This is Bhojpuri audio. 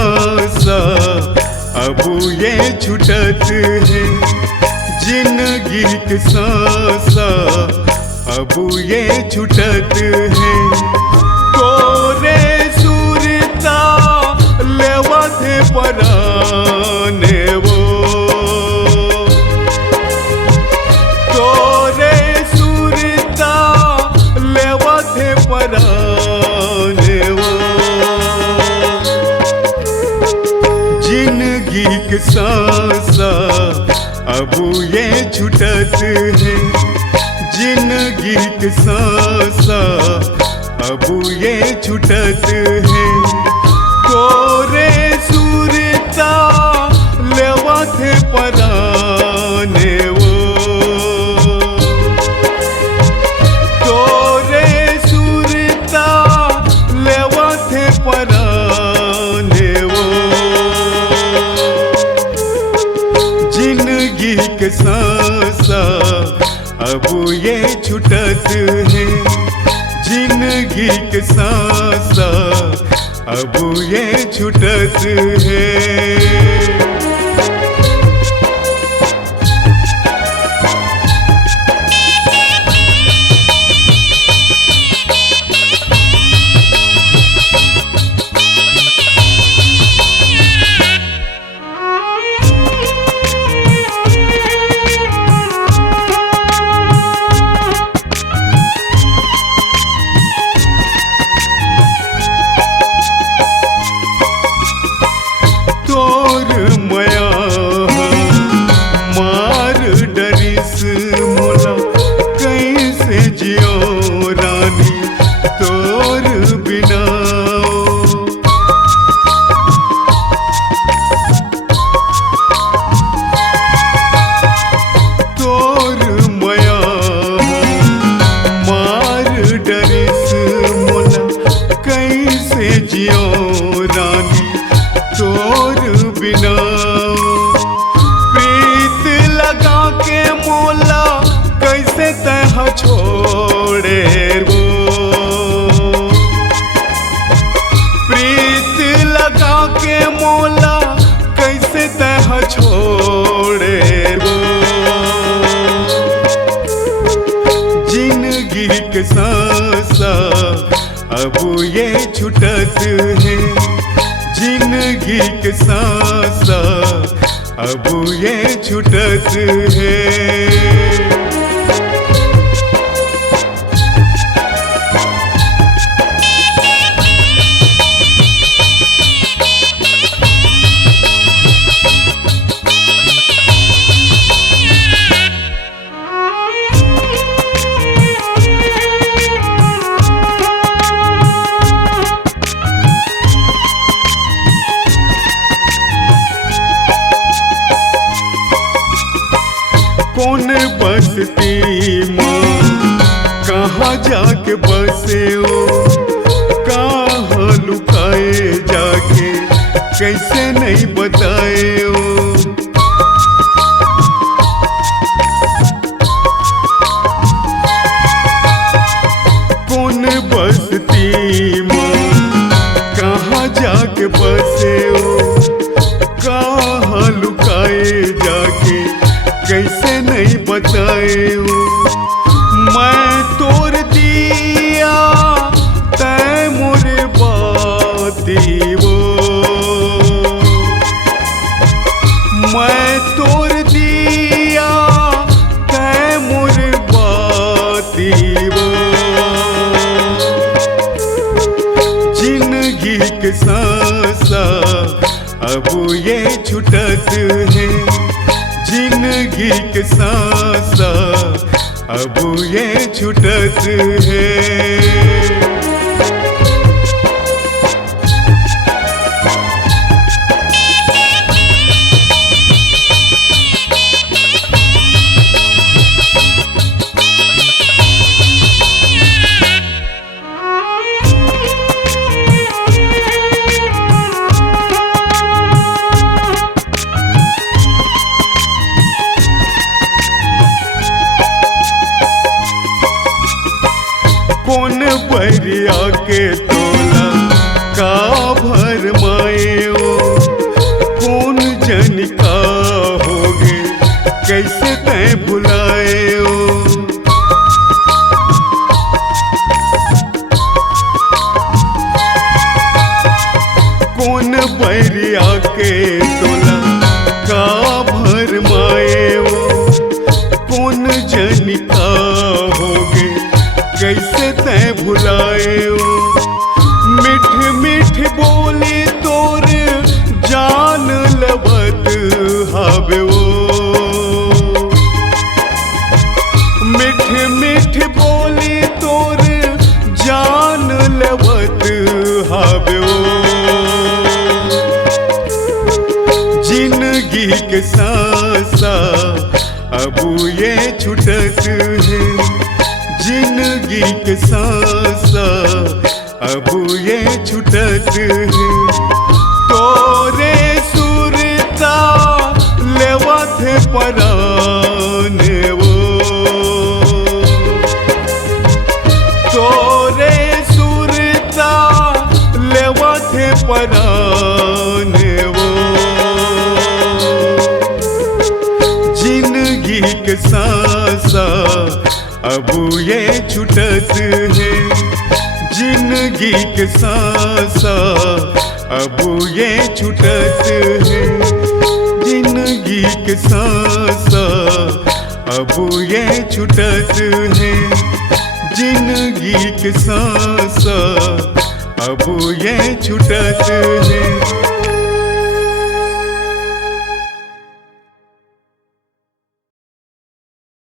सांसा अब ये छूटत है, जिंदगी के सांसा अब ये छूटत है। तोरे सुरता लेवत पराने वो, तोरे सुरता लेवत पराने वो। जिंदगी के सांसा अब ये छूटत है, जिंदगी के सांसा अब ये छूटत है। तोरे सुरता लेवत पराने वो, तोरे सुरता लेवत पराने वो। जिंदगी के सांसा अब ये छूटत है, जिंदगी के सांसा अब ये छूटत है। छोड़े वो प्रीत लगा के मोला कैसे तह छोड़े वो। जिंदगी के सांसा अब ये छूटत है, जिंदगी के सांसा अब ये छूटत है। कौन बसती माँ कहाँ जाके बसे हो, कहाँ लुकाए जाके कैसे नहीं बताए हो। कौन बसती माँ कहाँ जाके बसे हो, कहाँ लुकाए जाके कैसे नहीं बताए हो। मैं तोड़ दिया तै मोरे बाती वो, मैं तोड़ दिया तै मोरे बाती वो। जिंदगी के सांसा अब ये छूटत है, जिंदगी के सांसा अब ये छूटत है। कौन बरियारी बैरिया के टोला का भर माए वो कौन जनिका होगे कैसे तय भुलाए वो मिठ मिठ बोले तोर जान लबत हावे वो मिठ मिठ बोले तोर जान लबत हावे वो जिंदगी के सांसा अब ये छुटत है जिंदगी के सांसा अब ये छुटत है तोरे सुरता लेवत पराने वो तोरे सुरता लेवत पराने वो जिंदगी के सांसा अब ये छुटत है जिंदगी के सांसा अब ये छुटत है जिंदगी के सांसा अब ये छुटत है जिंदगी के सांसा अब ये छुटत है।